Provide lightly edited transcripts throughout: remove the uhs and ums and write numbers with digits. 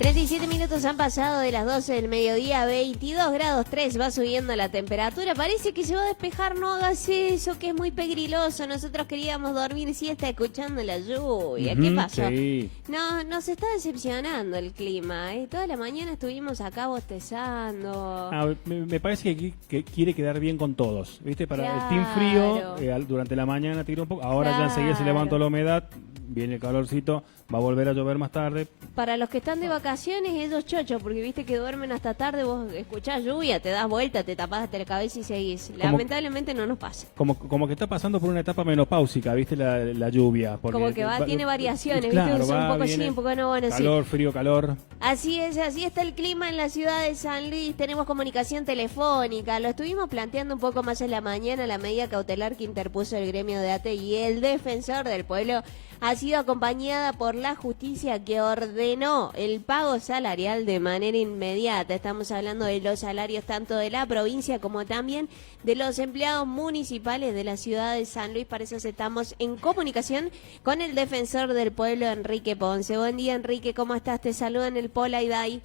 37 minutos han pasado de las 12 del mediodía, 22 grados 3, va subiendo la temperatura. Parece que se va a despejar, no hagas eso, que es muy peligroso. Nosotros queríamos dormir siesta escuchando la lluvia. ¿Qué pasó? Sí. No, nos está decepcionando el clima. Toda la mañana estuvimos acá bostezando. Me parece que quiere quedar bien con todos, ¿viste? Para el team Claro. frío, durante la mañana tira un poco. Ahora Claro. ya enseguida se levantó la humedad, viene el calorcito, va a volver a llover más tarde. Para los que están de vacaciones, ellos chochos, porque viste que duermen hasta tarde, vos escuchás lluvia, te das vuelta, te tapás hasta la cabeza y seguís. Lamentablemente no nos pasa. Como que está pasando por una etapa menopáusica, ¿viste? La lluvia. Como que tiene variaciones, claro, ¿viste? Un poco viene, sí, un poco no, bueno, sí. calor, frío, calor. Así está el clima en la ciudad de San Luis. Tenemos comunicación telefónica. Lo estuvimos planteando un poco más en la mañana. La medida cautelar que interpuso el gremio de ATE y el defensor del pueblo ha sido acompañada por la justicia, que ordenó el pago salarial de manera inmediata. Estamos hablando de los salarios tanto de la provincia como también de los empleados municipales de la ciudad de San Luis. Para eso estamos en comunicación con el defensor del pueblo, Enrique Ponce. Buen día, Enrique, ¿cómo estás? Te saludan el Pola y Dai.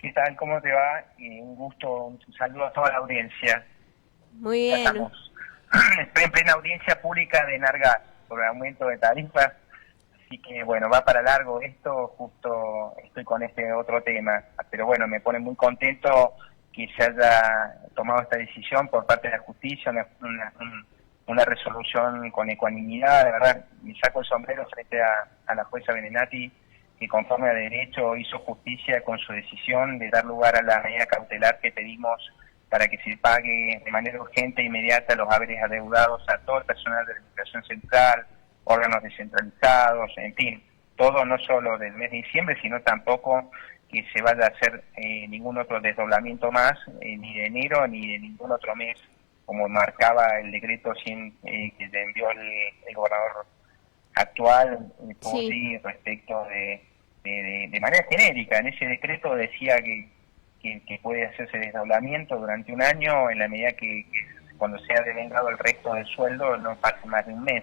¿Qué tal? ¿Cómo te va? Un gusto, un saludo a toda la audiencia. Muy bien. Estoy en plena audiencia pública de Enargas por el aumento de tarifas, así que bueno, va para largo esto, justo estoy con este otro tema, pero bueno, me pone muy contento que se haya tomado esta decisión por parte de la justicia, una resolución con ecuanimidad. De verdad, me saco el sombrero frente a la jueza Beninati, que conforme a derecho hizo justicia con su decisión de dar lugar a la medida cautelar que pedimos para que se pague de manera urgente e inmediata los haberes adeudados a todo el personal de la Administración Central, órganos descentralizados, en fin, todo, no solo del mes de diciembre, sino tampoco que se vaya a hacer ningún otro desdoblamiento más, ni de enero ni de ningún otro mes, como marcaba el decreto que le envió el gobernador actual, Sí. respecto de manera genérica. En ese decreto decía que puede hacerse desdoblamiento durante un año en la medida que cuando sea devengado el resto del sueldo no pase más de un mes.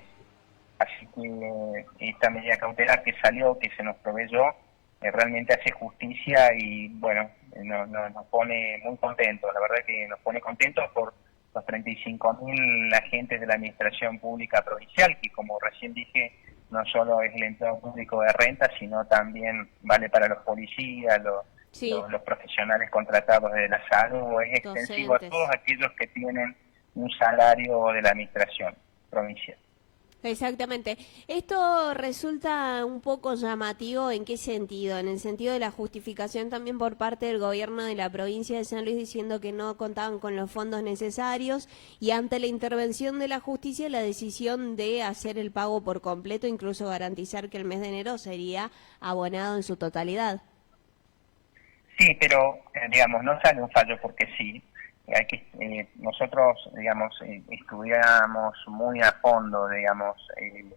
Así que esta medida cautelar que salió, que se nos proveyó, realmente hace justicia y bueno, nos pone muy contentos. La verdad que nos pone contentos por los 35.000 agentes de la Administración Pública Provincial, que como recién dije, no solo es el empleo público de renta, sino también vale para los policías, los profesionales contratados de la salud, es extensivo Docentes. a todos aquellos que tienen un salario de la administración provincial. Exactamente. Esto resulta un poco llamativo, ¿en qué sentido? En el sentido de la justificación también por parte del gobierno de la provincia de San Luis, diciendo que no contaban con los fondos necesarios, y ante la intervención de la justicia la decisión de hacer el pago por completo, incluso garantizar que el mes de enero sería abonado en su totalidad. Sí, pero digamos, no sale un fallo porque sí. Nosotros, digamos, estudiamos muy a fondo, digamos,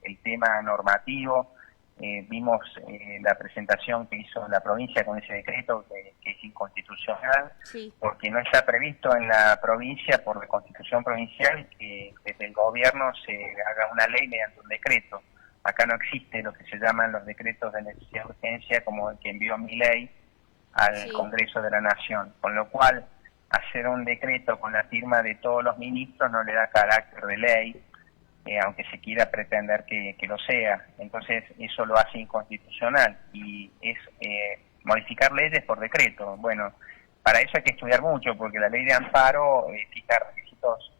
el tema normativo. Vimos la presentación que hizo la provincia con ese decreto que es inconstitucional, Sí. porque no está previsto en la provincia, por la Constitución provincial, que desde el gobierno se haga una ley mediante un decreto. Acá no existe lo que se llaman los decretos de necesidad de urgencia, como el que envió Milei al Congreso de la Nación, con lo cual hacer un decreto con la firma de todos los ministros no le da carácter de ley, aunque se quiera pretender que lo sea. Entonces eso lo hace inconstitucional y es modificar leyes por decreto. Bueno, para eso hay que estudiar mucho, porque la ley de amparo fija requisitos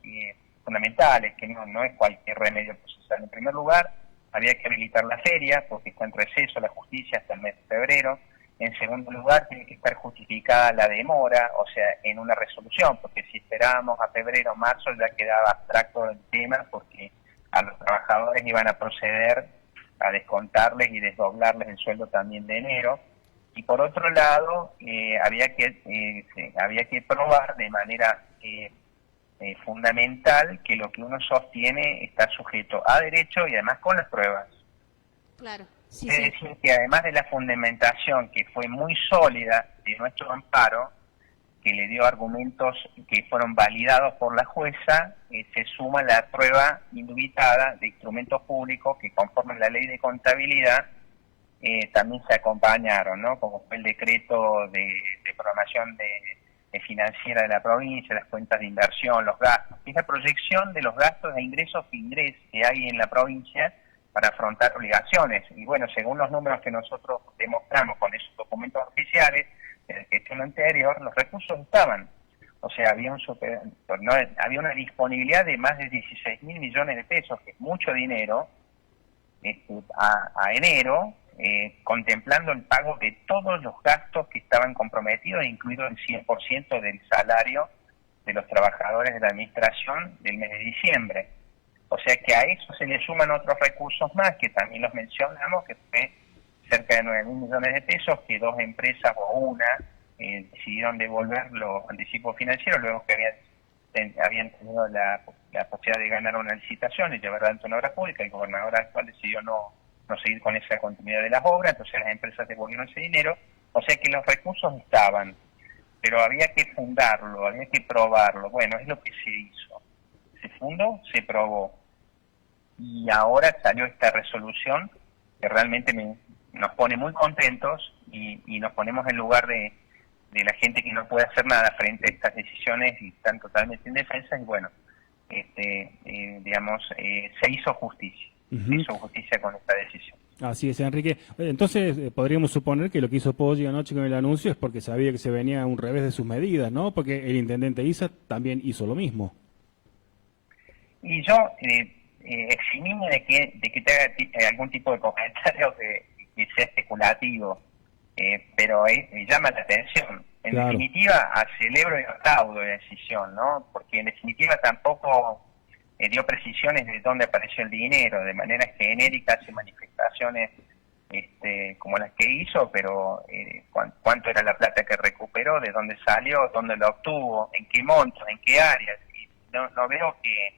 fundamentales, que no es cualquier remedio procesal. En primer lugar, había que habilitar la feria, porque está en receso la justicia hasta el mes de febrero. En segundo lugar, tiene que estar justificada la demora, o sea, en una resolución, porque si esperábamos a febrero o marzo ya quedaba abstracto el tema, porque a los trabajadores iban a proceder a descontarles y desdoblarles el sueldo también de enero. Y por otro lado, había que probar de manera fundamental que lo que uno sostiene está sujeto a derecho y además con las pruebas. Claro. Sí, Es decir, que además de la fundamentación que fue muy sólida de nuestro amparo, que le dio argumentos que fueron validados por la jueza, se suma la prueba indubitada de instrumentos públicos que conforme la ley de contabilidad también se acompañaron, ¿no? Como fue el decreto de programación de financiera de la provincia, las cuentas de inversión, los gastos, es la proyección de los gastos e ingresos que hay en la provincia para afrontar obligaciones. Y bueno, según los números que nosotros demostramos con esos documentos oficiales de la gestión anterior, los recursos estaban. O sea, había había una disponibilidad de más de 16.000 millones de pesos, que es mucho dinero, a enero, contemplando el pago de todos los gastos que estaban comprometidos, incluido el 100% del salario de los trabajadores de la administración del mes de diciembre. O sea que a eso se le suman otros recursos más, que también los mencionamos, que fue cerca de 9.000 millones de pesos, que dos empresas o una decidieron devolver los anticipos financieros, luego que habían tenido la posibilidad de ganar una licitación y llevarla ante una obra pública. El gobernador actual decidió no seguir con esa continuidad de las obras, entonces las empresas devolvieron ese dinero. O sea que los recursos estaban, pero había que fundarlo, había que probarlo. Bueno, es lo que se hizo. Se fundó, se probó. Y ahora salió esta resolución que realmente nos pone muy contentos y nos ponemos en lugar de la gente que no puede hacer nada frente a estas decisiones y están totalmente indefensas. Y bueno, se hizo justicia. Se hizo justicia con esta decisión. Así es, Enrique. Entonces, podríamos suponer que lo que hizo Poggi anoche con el anuncio es porque sabía que se venía un revés de sus medidas, ¿no? Porque el intendente Isa también hizo lo mismo. Y yo eximime de que te haga algún tipo de comentario que sea especulativo, pero me llama la atención. En definitiva, celebro y aplaudo la decisión, ¿no? Porque en definitiva tampoco dio precisiones de dónde apareció el dinero, de manera genérica hace manifestaciones como las que hizo, pero cuánto era la plata que recuperó, de dónde salió, dónde lo obtuvo, en qué montos, en qué áreas. Y no veo que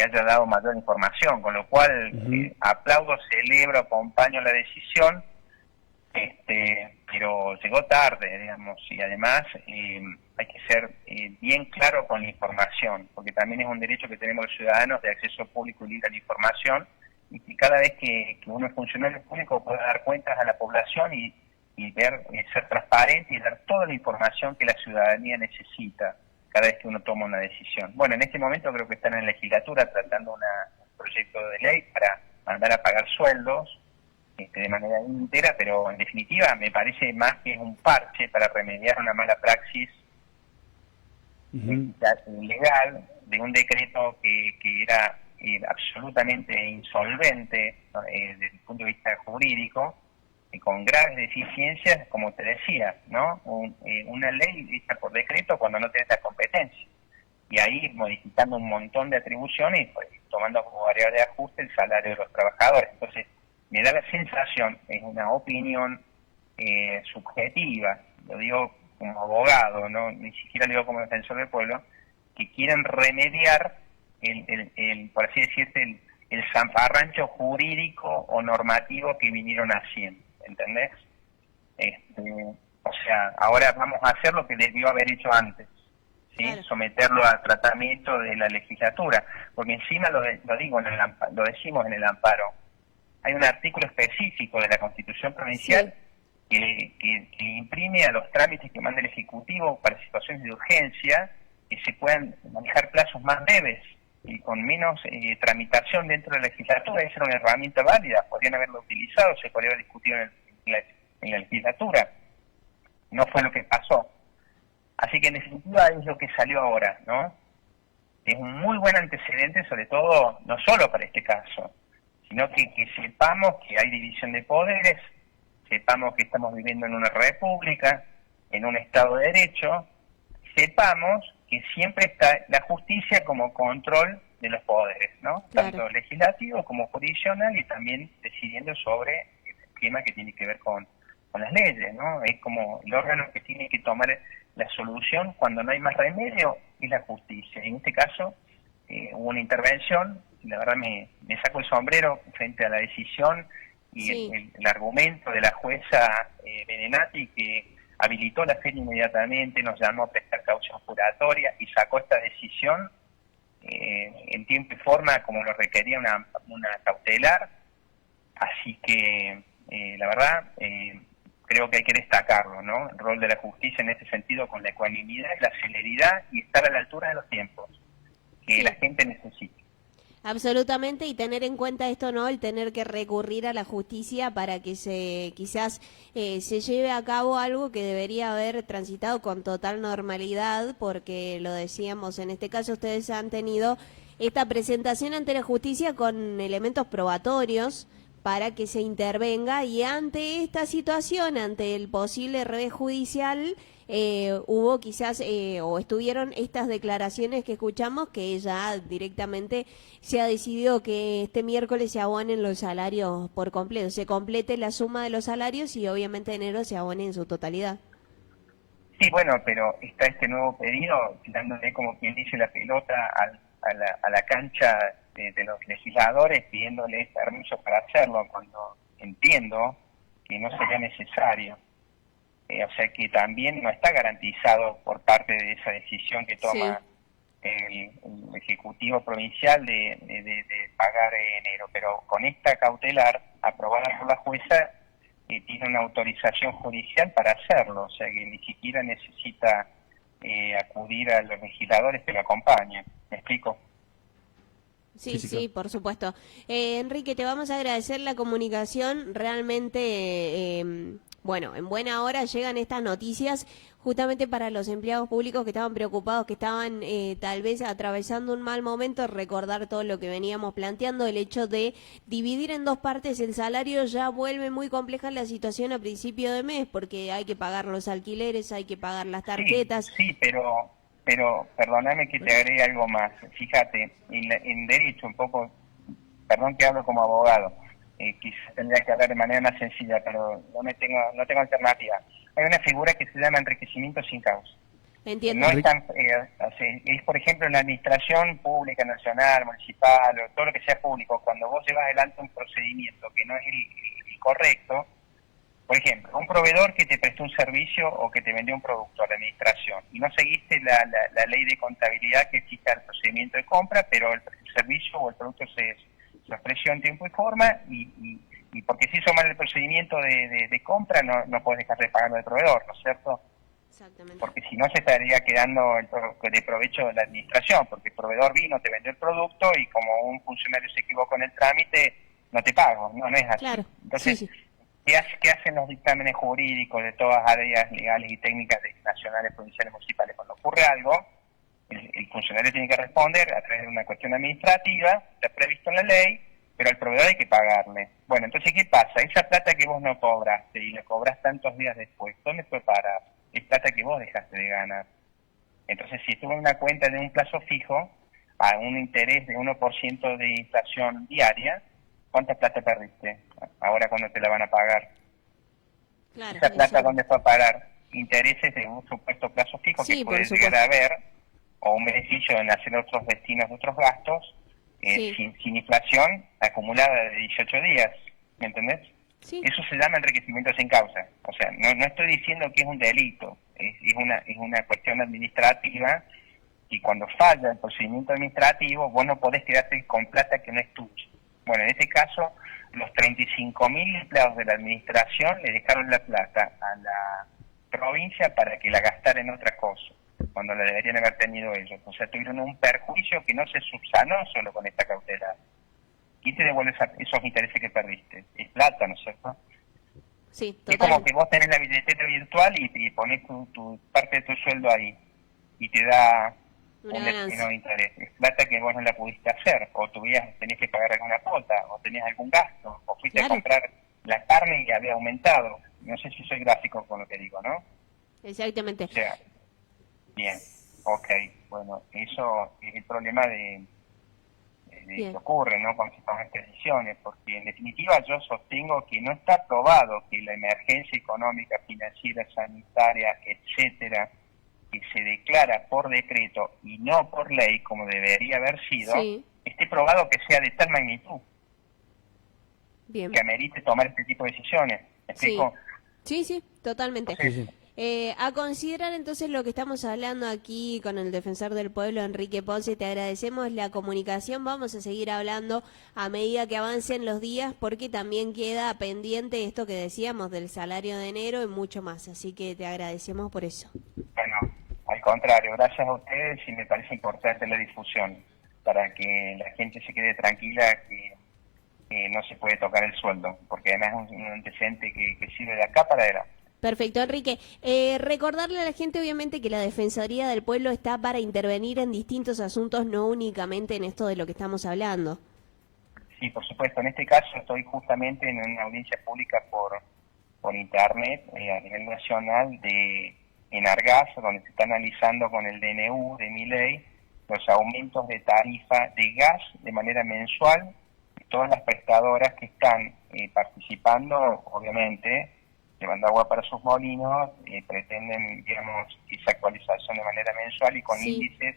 haya dado mayor información, con lo cual aplaudo, celebro, acompaño la decisión, pero llegó tarde, digamos, y además hay que ser bien claro con la información, porque también es un derecho que tenemos los ciudadanos de acceso público y libre a la información, y que cada vez que uno es funcionario público pueda dar cuentas a la población y ver, ser transparente y dar toda la información que la ciudadanía necesita cada vez que uno toma una decisión. Bueno, en este momento creo que están en la legislatura tratando un proyecto de ley para mandar a pagar sueldos de manera íntegra, pero en definitiva me parece más que es un parche para remediar una mala praxis legal de un decreto que era absolutamente insolvente desde el punto de vista jurídico, con graves deficiencias, como te decía, ¿no? Una ley hecha por decreto cuando no tenés la competencia. Y ahí modificando un montón de atribuciones y pues, tomando como variable de ajuste el salario de los trabajadores. Entonces, me da la sensación, es una opinión subjetiva, lo digo como abogado, no ni siquiera lo digo como defensor del pueblo, que quieren remediar por así decirte, el zafarrancho jurídico o normativo que vinieron haciendo, ¿entendés? O sea, ahora vamos a hacer lo que debió haber hecho antes, ¿sí? Claro. Someterlo a tratamiento de la legislatura, porque encima lo decimos en el amparo. Hay un artículo específico de la Constitución Provincial que imprime a los trámites que manda el Ejecutivo para situaciones de urgencia que se puedan manejar plazos más breves y con menos tramitación dentro de la legislatura. Esa era una herramienta válida, podrían haberlo utilizado, se podría haber discutido en la legislatura. No fue lo que pasó. Así que en definitiva es lo que salió ahora, ¿no? Es un muy buen antecedente, sobre todo, no solo para este caso, sino que sepamos que hay división de poderes, sepamos que estamos viviendo en una república, en un Estado de Derecho, sepamos que siempre está la justicia como control de los poderes, ¿no? Claro. Tanto legislativo como jurisdiccional, y también decidiendo sobre el tema que tiene que ver con las leyes, ¿no? Es como el órgano que tiene que tomar la solución cuando no hay más remedio, es la justicia. En este caso hubo una intervención, y la verdad me saco el sombrero frente a la decisión y el argumento de la jueza Beninati, que habilitó la feria inmediatamente, nos llamó a prestar caución juratoria y sacó esta decisión en tiempo y forma como lo requería una cautelar. Así que La verdad, creo que hay que destacarlo, ¿no? El rol de la justicia en este sentido, con la ecuanimidad y la celeridad y estar a la altura de los tiempos que Sí. la gente necesita. Absolutamente, y tener en cuenta esto, ¿no? El tener que recurrir a la justicia para que quizás se lleve a cabo algo que debería haber transitado con total normalidad, porque lo decíamos, en este caso ustedes han tenido esta presentación ante la justicia con elementos probatorios para que se intervenga, y ante esta situación, ante el posible revés judicial, hubo quizás o estuvieron estas declaraciones que escuchamos, que ya directamente se ha decidido que este miércoles se abonen los salarios por completo, se complete la suma de los salarios y obviamente enero se abone en su totalidad. Sí, bueno, pero está este nuevo pedido, tirándole como quien dice la pelota a la cancha de los legisladores, pidiéndoles permiso para hacerlo, cuando entiendo que no sería necesario. O sea que también no está garantizado por parte de esa decisión que toma el Ejecutivo Provincial de pagar enero, pero con esta cautelar aprobada por la jueza tiene una autorización judicial para hacerlo, o sea que ni siquiera necesita acudir a los legisladores que lo acompañen. ¿Me explico? Sí, Sí, sí, claro. por supuesto. Enrique, te vamos a agradecer la comunicación. Realmente, bueno, en buena hora llegan estas noticias justamente para los empleados públicos que estaban preocupados, que estaban tal vez atravesando un mal momento. Recordar todo lo que veníamos planteando, el hecho de dividir en dos partes el salario ya vuelve muy compleja la situación a principio de mes, porque hay que pagar los alquileres, hay que pagar las tarjetas. Sí, pero perdóname que te agregue algo más. Fíjate, en derecho un poco, perdón que hablo como abogado, quizás tendría que hablar de manera más sencilla, pero no tengo alternativa. Hay una figura que se llama enriquecimiento sin causa. Entiendo. No es tan, es por ejemplo en la administración pública, nacional, municipal, o todo lo que sea público, cuando vos llevas adelante un procedimiento que no es el correcto. Por ejemplo, un proveedor que te prestó un servicio o que te vendió un producto a la administración y no seguiste la ley de contabilidad que fija el procedimiento de compra, pero el servicio o el producto se ofreció en tiempo y forma y porque se hizo mal el procedimiento de compra no puedes dejar de pagarlo al proveedor, ¿no es cierto? Exactamente. Porque si no se estaría quedando de provecho de la administración, porque el proveedor vino, te vendió el producto y como un funcionario se equivocó en el trámite, no te pago, no es así. Claro. Entonces, Sí, sí. ¿qué hacen los dictámenes jurídicos de todas las áreas legales y técnicas nacionales, provinciales, municipales? Cuando ocurre algo, el funcionario tiene que responder a través de una cuestión administrativa, está previsto en la ley, pero al proveedor hay que pagarle. Bueno, entonces, ¿qué pasa? Esa plata que vos no cobraste y la cobras tantos días después, ¿dónde fue parar? Es plata que vos dejaste de ganar. Entonces, si estuvo en una cuenta de un plazo fijo, a un interés de 1% de inflación diaria, ¿cuánta plata perdiste? Ahora cuando te la van a pagar. Claro, Esa plata, eso. ¿dónde fue a parar? Intereses de un supuesto plazo fijo Sí, que por puede supuesto. llegar a haber, o un beneficio en hacer otros destinos de otros gastos, Sí. sin inflación acumulada de 18 días. ¿Me entendés? Sí. Eso se llama enriquecimiento sin causa. O sea, no estoy diciendo que es un delito, es una cuestión administrativa, y cuando falla el procedimiento administrativo, vos no podés quedarte con plata que no es tuya. Bueno, en este caso, los 35.000 empleados de la administración le dejaron la plata a la provincia para que la gastara en otra cosa, cuando la deberían haber tenido ellos. O sea, tuvieron un perjuicio que no se subsanó solo con esta cautela. ¿Quién te devuelve esos intereses que perdiste? Es plata, ¿no es cierto? Sí, Es como totalmente. que vos tenés la billetera virtual y pones tu parte de tu sueldo ahí y te da Una un ganancia. determinado interés. Es plata que vos no la pudiste hacer, o tenías que pagar alguna cuota, o tenías algún gasto, o fuiste Claro. a comprar la carne y había aumentado. No sé si soy gráfico con lo que digo, ¿no? Exactamente. O sea, bien, ok, bueno, eso es el problema de Bien. que ocurre, ¿no? Cuando se toman estas decisiones, porque en definitiva yo sostengo que no está probado que la emergencia económica, financiera, sanitaria, etcétera, que se declara por decreto y no por ley, como debería haber sido, Sí. esté probado que sea de tal magnitud Bien. que amerite tomar este tipo de decisiones. ¿Me Sí. explico? Sí, sí, totalmente. Entonces, Sí, sí. A considerar entonces lo que estamos hablando aquí con el defensor del pueblo, Enrique Ponce, te agradecemos la comunicación, vamos a seguir hablando a medida que avancen los días porque también queda pendiente esto que decíamos del salario de enero y mucho más, así que te agradecemos por eso. Bueno, al contrario, gracias a ustedes y me parece importante la difusión para que la gente se quede tranquila que no se puede tocar el sueldo, porque además es un antecedente que sirve de acá para adelante. Perfecto, Enrique. Recordarle a la gente, obviamente, que la Defensoría del Pueblo está para intervenir en distintos asuntos, no únicamente en esto de lo que estamos hablando. Sí, por supuesto. En este caso estoy justamente en una audiencia pública por internet a nivel nacional en Argas, donde se está analizando con el DNU de Milei los aumentos de tarifa de gas de manera mensual. Todas las prestadoras que están participando, obviamente, llevando agua para sus molinos, pretenden, digamos, esa actualización de manera mensual y con índices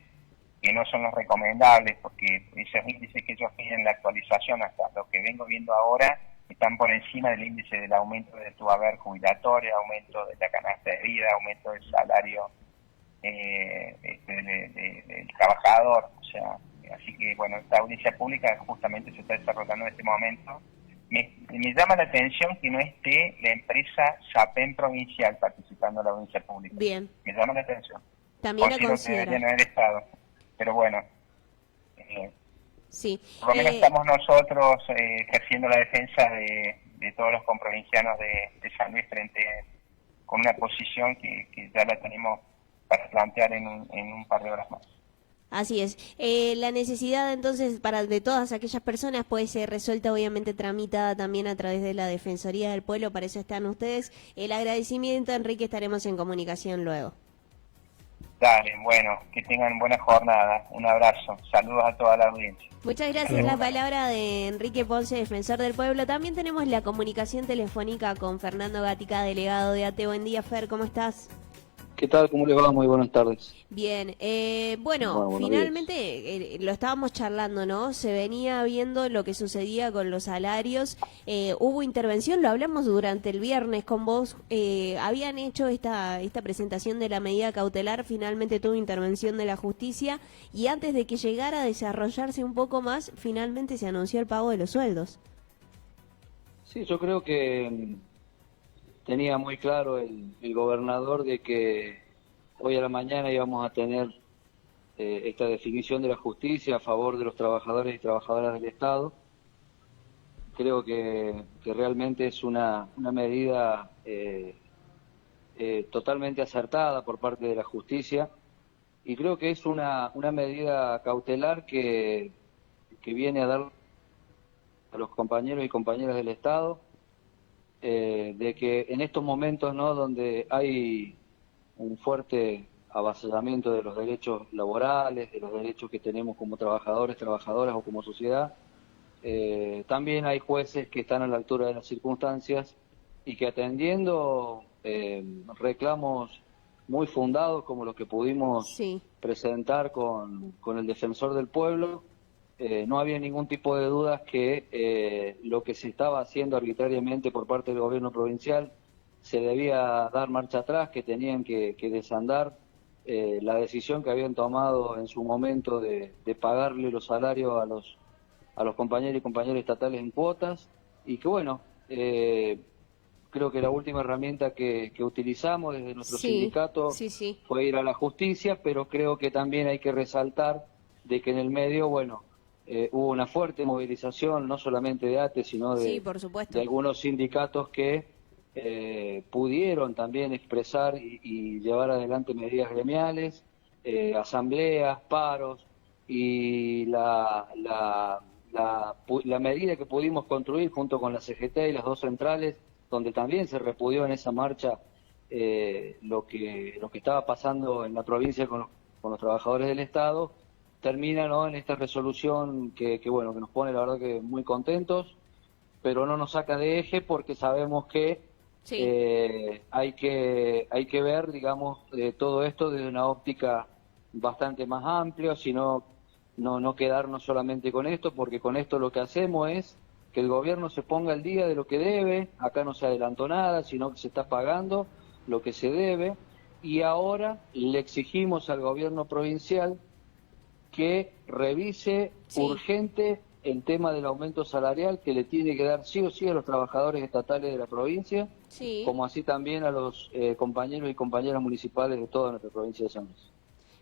que no son los recomendables, porque esos índices que ellos piden la actualización hasta lo que vengo viendo ahora están por encima del índice del aumento de tu haber jubilatorio, aumento de la canasta de vida, aumento del salario del trabajador, o sea, así que bueno, esta audiencia pública justamente se está desarrollando en este momento. Me llama la atención que no esté la empresa SAPEM provincial participando en la audiencia pública. Bien. Me llama la atención. También a Considero que considerar. debería no haber estado, pero bueno. Sí. Por lo menos estamos nosotros ejerciendo la defensa de todos los comprovincianos de San Luis con una posición que ya la tenemos para plantear en un par de horas más. Así es. La necesidad entonces de todas aquellas personas puede ser resuelta, obviamente tramitada también a través de la Defensoría del Pueblo, para eso están ustedes. El agradecimiento, Enrique, estaremos en comunicación luego. Dale, bueno, que tengan buena jornada. Un abrazo. Saludos a toda la audiencia. Muchas gracias. La palabra de Enrique Ponce, defensor del pueblo. También tenemos la comunicación telefónica con Fernando Gatica, delegado de ATE. Buen día, Fer, ¿cómo estás? ¿Qué tal? ¿Cómo les va? Muy buenas tardes. Bien, bueno, finalmente lo estábamos charlando, ¿no? Se venía viendo lo que sucedía con los salarios. Hubo intervención, lo hablamos durante el viernes con vos. Habían hecho esta presentación de la medida cautelar, finalmente tuvo intervención de la justicia y antes de que llegara a desarrollarse un poco más, finalmente se anunció el pago de los sueldos. Sí, yo creo que tenía muy claro el gobernador de que hoy a la mañana íbamos a tener esta definición de la justicia a favor de los trabajadores y trabajadoras del Estado. Creo que realmente es una medida totalmente acertada por parte de la justicia y creo que es una medida cautelar que viene a dar a los compañeros y compañeras del Estado de que en estos momentos, ¿no?, donde hay un fuerte avasallamiento de los derechos laborales, de los derechos que tenemos como trabajadores, trabajadoras o como sociedad, también hay jueces que están a la altura de las circunstancias y que atendiendo reclamos muy fundados como los que pudimos presentar con el defensor del pueblo, no había ningún tipo de dudas que lo que se estaba haciendo arbitrariamente por parte del gobierno provincial se debía dar marcha atrás, que tenían que desandar la decisión que habían tomado en su momento de pagarle los salarios a los compañeros y compañeras estatales en cuotas, y que bueno, creo que la última herramienta que utilizamos desde nuestro sindicato fue ir a la justicia, pero creo que también hay que resaltar de que en el medio, bueno, hubo una fuerte movilización, no solamente de ATE, sino de algunos sindicatos que pudieron también expresar y llevar adelante medidas gremiales, asambleas, paros, y la medida que pudimos construir junto con la CGT y las dos centrales, donde también se repudió en esa marcha lo que estaba pasando en la provincia con los trabajadores del Estado, termina, ¿no?, en esta resolución que bueno, que nos pone la verdad que muy contentos, pero no nos saca de eje porque sabemos que hay que ver, digamos, todo esto desde una óptica bastante más amplia, sino no quedarnos solamente con esto, porque con esto lo que hacemos es que el gobierno se ponga al día de lo que debe. Acá no se adelantó nada, sino que se está pagando, lo que se debe, y ahora le exigimos al gobierno provincial que revise urgente el tema del aumento salarial que le tiene que dar sí o sí a los trabajadores estatales de la provincia, como así también a los compañeros y compañeras municipales de toda nuestra provincia de San Luis.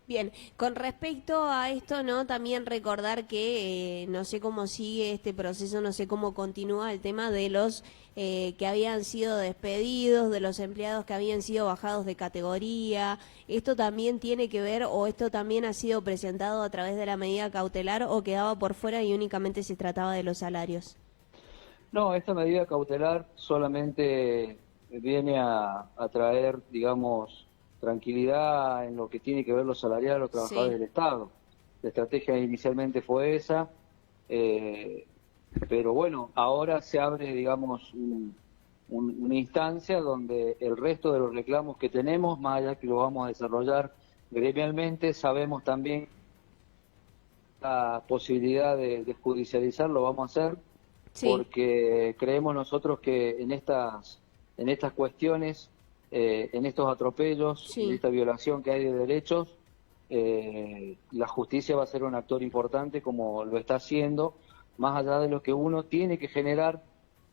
Bien, con respecto a esto, ¿no? También recordar que no sé cómo sigue este proceso, no sé cómo continúa el tema de los que habían sido despedidos, de los empleados que habían sido bajados de categoría. ¿Esto también tiene que ver o esto también ha sido presentado a través de la medida cautelar o quedaba por fuera y únicamente se trataba de los salarios? No, esta medida cautelar solamente viene a traer, digamos, tranquilidad en lo que tiene que ver los salariales de los trabajadores del Estado. La estrategia inicialmente fue esa, pero bueno, ahora se abre, digamos, una instancia donde el resto de los reclamos que tenemos, más allá que lo vamos a desarrollar gremialmente, sabemos también la posibilidad de judicializar, lo vamos a hacer, porque creemos nosotros que en estas cuestiones, en estos atropellos, en esta violación que hay de derechos, la justicia va a ser un actor importante como lo está haciendo, más allá de lo que uno tiene que generar,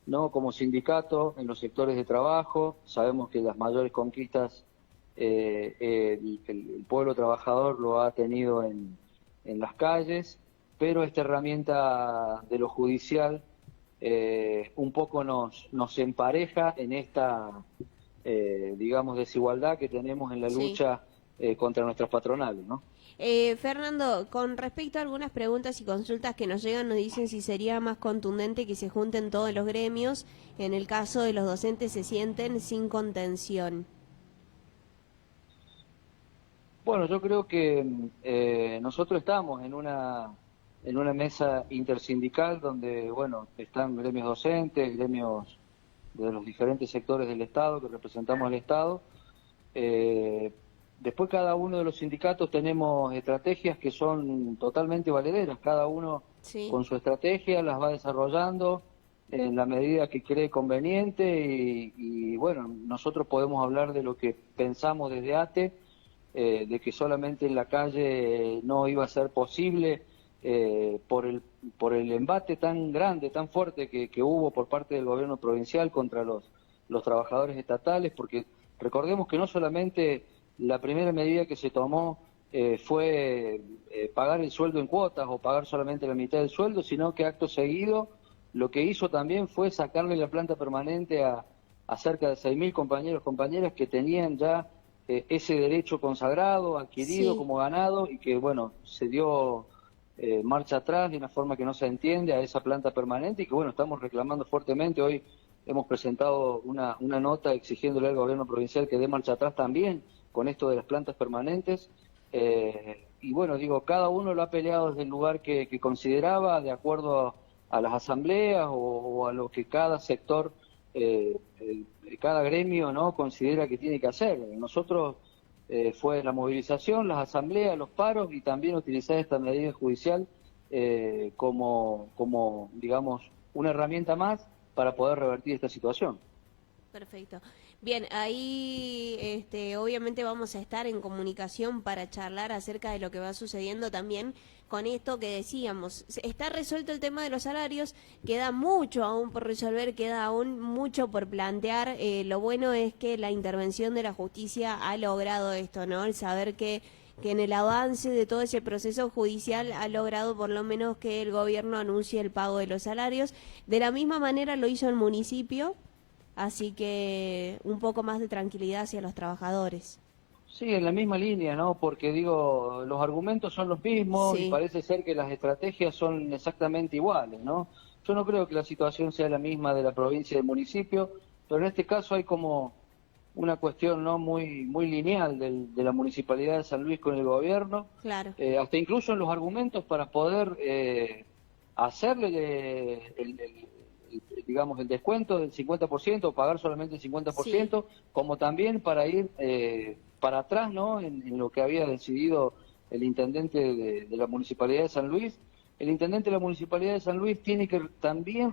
¿no? Como sindicato en los sectores de trabajo. Sabemos que las mayores conquistas el pueblo trabajador lo ha tenido en las calles, pero esta herramienta de lo judicial un poco nos empareja en esta digamos, desigualdad que tenemos en la lucha contra nuestras patronales, ¿no? Fernando, con respecto a algunas preguntas y consultas que nos llegan, nos dicen si sería más contundente que se junten todos los gremios, en el caso de los docentes se sienten sin contención. Bueno, yo creo que nosotros estamos en una mesa intersindical donde, bueno, están gremios docentes, gremios de los diferentes sectores del Estado, que representamos al Estado. Después cada uno de los sindicatos tenemos estrategias que son totalmente valederas, cada uno con su estrategia las va desarrollando en la medida que cree conveniente y bueno, nosotros podemos hablar de lo que pensamos desde ATE, de que solamente en la calle no iba a ser posible por el embate tan grande, tan fuerte que hubo por parte del gobierno provincial contra los trabajadores estatales, porque recordemos que no solamente la primera medida que se tomó fue pagar el sueldo en cuotas o pagar solamente la mitad del sueldo, sino que acto seguido lo que hizo también fue sacarle la planta permanente a cerca de 6.000 compañeros y compañeras que tenían ya ese derecho consagrado, adquirido como ganado, y que bueno, se dio marcha atrás de una forma que no se entiende a esa planta permanente y que bueno, estamos reclamando fuertemente. Hoy hemos presentado una nota exigiéndole al gobierno provincial que dé marcha atrás también con esto de las plantas permanentes, y bueno, digo, cada uno lo ha peleado desde el lugar que consideraba, de acuerdo a las asambleas o a lo que cada sector, cada gremio, ¿no?, considera que tiene que hacer. Nosotros fue la movilización, las asambleas, los paros y también utilizar esta medida judicial como, digamos, una herramienta más para poder revertir esta situación. Perfecto. Bien, ahí obviamente vamos a estar en comunicación para charlar acerca de lo que va sucediendo también con esto que decíamos. Está resuelto el tema de los salarios, queda mucho aún por resolver, queda aún mucho por plantear. Lo bueno es que la intervención de la justicia ha logrado esto, ¿no? El saber que en el avance de todo ese proceso judicial ha logrado por lo menos que el gobierno anuncie el pago de los salarios. De la misma manera lo hizo el municipio. Así que un poco más de tranquilidad hacia los trabajadores. Sí, en la misma línea, ¿no? Porque digo, los argumentos son los mismos y parece ser que las estrategias son exactamente iguales, ¿no? Yo no creo que la situación sea la misma de la provincia y del municipio, pero en este caso hay como una cuestión no muy lineal de la municipalidad de San Luis con el gobierno. Claro. Hasta incluso en los argumentos para poder hacerle digamos, el descuento del 50% o pagar solamente el 50%, como también para ir para atrás, ¿no?, en lo que había decidido el intendente de la Municipalidad de San Luis. El intendente de la Municipalidad de San Luis tiene que también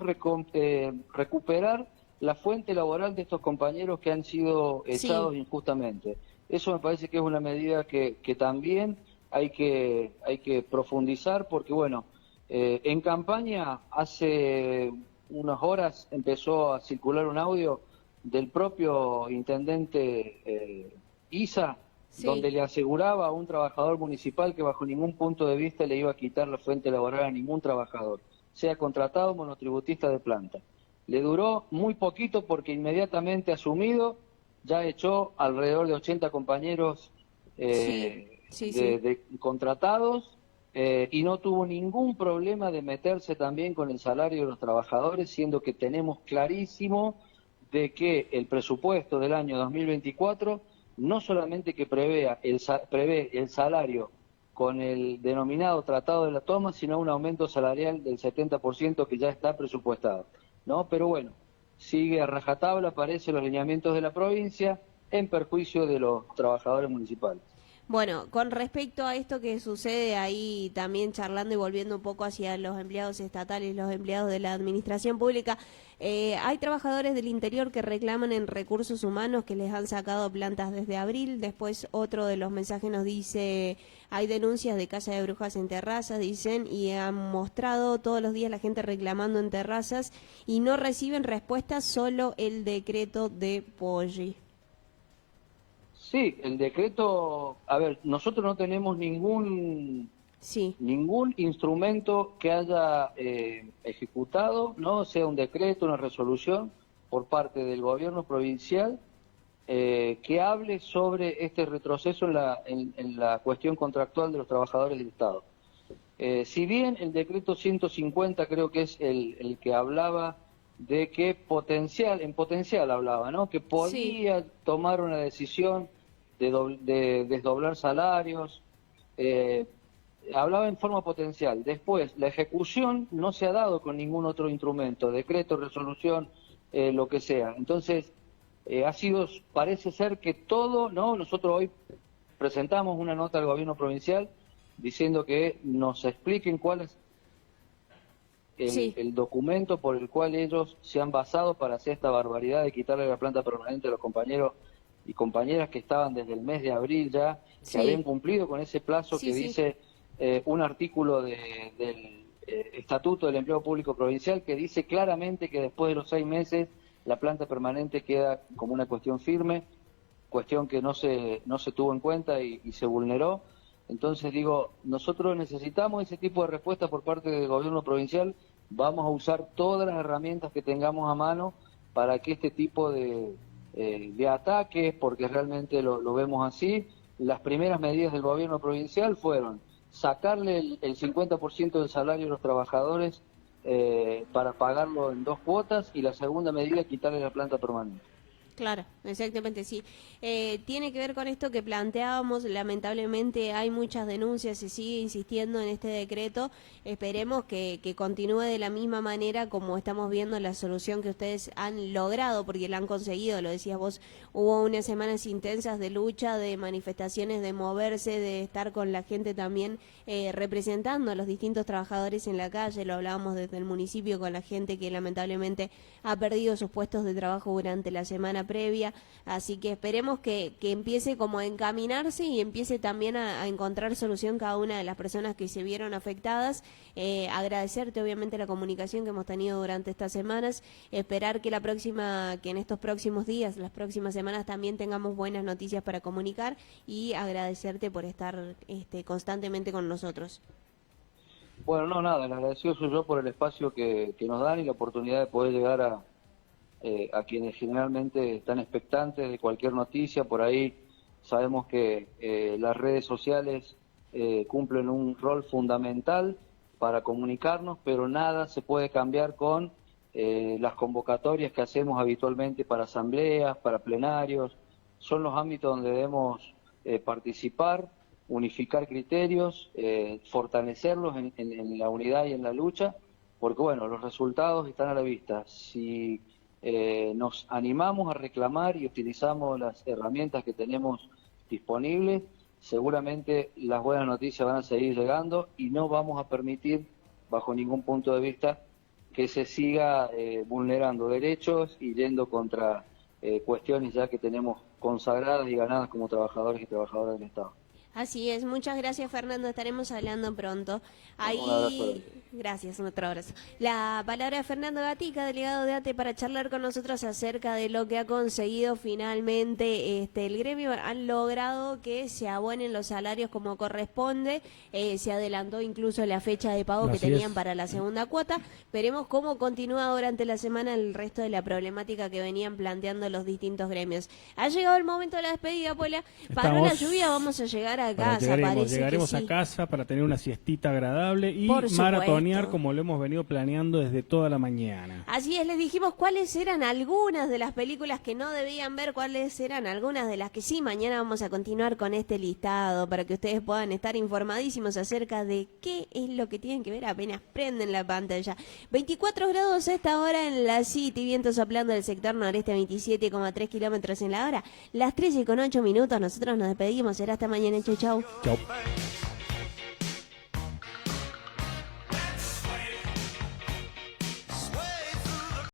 recuperar la fuente laboral de estos compañeros que han sido echados injustamente. Eso me parece que es una medida que también hay que profundizar, porque bueno, en campaña hace unas horas empezó a circular un audio del propio intendente Isa, donde le aseguraba a un trabajador municipal que bajo ningún punto de vista le iba a quitar la fuente laboral a ningún trabajador, sea contratado o monotributista de planta. Le duró muy poquito porque inmediatamente asumido ya echó alrededor de 80 compañeros de contratados y no tuvo ningún problema de meterse también con el salario de los trabajadores, siendo que tenemos clarísimo de que el presupuesto del año 2024 no solamente que prevé el salario con el denominado Tratado de la Toma, sino un aumento salarial del 70% que ya está presupuestado, ¿no? Pero bueno, sigue a rajatabla, aparecen los lineamientos de la provincia en perjuicio de los trabajadores municipales. Bueno, con respecto a esto que sucede ahí, también charlando y volviendo un poco hacia los empleados estatales, los empleados de la administración pública, hay trabajadores del interior que reclaman en recursos humanos que les han sacado plantas desde abril. Después otro de los mensajes nos dice, hay denuncias de casa de brujas en terrazas, dicen, y han mostrado todos los días la gente reclamando en terrazas y no reciben respuesta, solo el decreto de Poggi. Sí, el decreto, a ver, nosotros no tenemos ningún instrumento que haya ejecutado, no sea un decreto, una resolución por parte del gobierno provincial que hable sobre este retroceso en la cuestión contractual de los trabajadores del Estado. Si bien el decreto 150 creo que es el que hablaba de que en potencial hablaba, ¿no? Que podía tomar una decisión de desdoblar salarios, hablaba en forma potencial. Después, la ejecución no se ha dado con ningún otro instrumento, decreto, resolución, lo que sea. Entonces, parece ser que todo, ¿no? Nosotros hoy presentamos una nota al gobierno provincial diciendo que nos expliquen cuál es el documento por el cual ellos se han basado para hacer esta barbaridad de quitarle la planta permanente a los compañeros y compañeras que estaban desde el mes de abril ya, que habían cumplido con ese plazo que dice un artículo del Estatuto del Empleo Público Provincial que dice claramente que después de los 6 meses la planta permanente queda como una cuestión firme, cuestión que no se tuvo en cuenta y se vulneró. Entonces digo, nosotros necesitamos ese tipo de respuesta por parte del gobierno provincial, vamos a usar todas las herramientas que tengamos a mano para que este tipo de ataques, porque realmente lo vemos así. Las primeras medidas del gobierno provincial fueron sacarle el 50% del salario a los trabajadores para pagarlo en 2 cuotas, y la segunda medida, quitarle la planta permanente. Claro, exactamente, sí. Tiene que ver con esto que planteábamos, lamentablemente hay muchas denuncias, se sigue insistiendo en este decreto, esperemos que continúe de la misma manera como estamos viendo la solución que ustedes han logrado, porque la han conseguido, lo decías vos, hubo unas semanas intensas de lucha, de manifestaciones, de moverse, de estar con la gente también representando a los distintos trabajadores en la calle, lo hablábamos desde el municipio con la gente que lamentablemente ha perdido sus puestos de trabajo durante la semana previa, así que esperemos que empiece como a encaminarse y empiece también a encontrar solución cada una de las personas que se vieron afectadas. Agradecerte obviamente la comunicación que hemos tenido durante estas semanas, esperar que en estos próximos días, las próximas semanas también tengamos buenas noticias para comunicar, y agradecerte por estar constantemente con nosotros. Bueno, no, nada, el agradecido soy yo por el espacio que nos dan y la oportunidad de poder llegar a quienes generalmente están expectantes de cualquier noticia. Por ahí sabemos que las redes sociales cumplen un rol fundamental para comunicarnos, pero nada se puede cambiar con las convocatorias que hacemos habitualmente para asambleas, para plenarios. Son los ámbitos donde debemos participar, unificar criterios, fortalecerlos en la unidad y en la lucha, porque bueno, los resultados están a la vista. Si nos animamos a reclamar y utilizamos las herramientas que tenemos disponibles, seguramente las buenas noticias van a seguir llegando y no vamos a permitir, bajo ningún punto de vista, que se siga vulnerando derechos y yendo contra cuestiones ya que tenemos consagradas y ganadas como trabajadores y trabajadoras del Estado. Así es, muchas gracias Fernando, estaremos hablando pronto. Un abrazo. Gracias, otro abrazo. La palabra de Fernando Gatica, delegado de ATE, para charlar con nosotros acerca de lo que ha conseguido finalmente el gremio. Han logrado que se abonen los salarios como corresponde, se adelantó incluso la fecha de pago que tenían para la segunda cuota. Veremos cómo continúa durante la semana el resto de la problemática que venían planteando los distintos gremios. Ha llegado el momento de la despedida, Pola. Paró la lluvia, vamos a llegar a casa, llegaremos a casa para tener una siestita agradable y maratonear como lo hemos venido planeando desde toda la mañana. Así es, les dijimos cuáles eran algunas de las películas que no debían ver, cuáles eran algunas de las que sí. Mañana vamos a continuar con este listado para que ustedes puedan estar informadísimos acerca de qué es lo que tienen que ver apenas prenden la pantalla. 24 grados a esta hora en la City, viento soplando del sector noreste 27,3 kilómetros en la hora. Las 13:08. Nosotros nos despedimos, será hasta mañana. Chau, chau. Chau.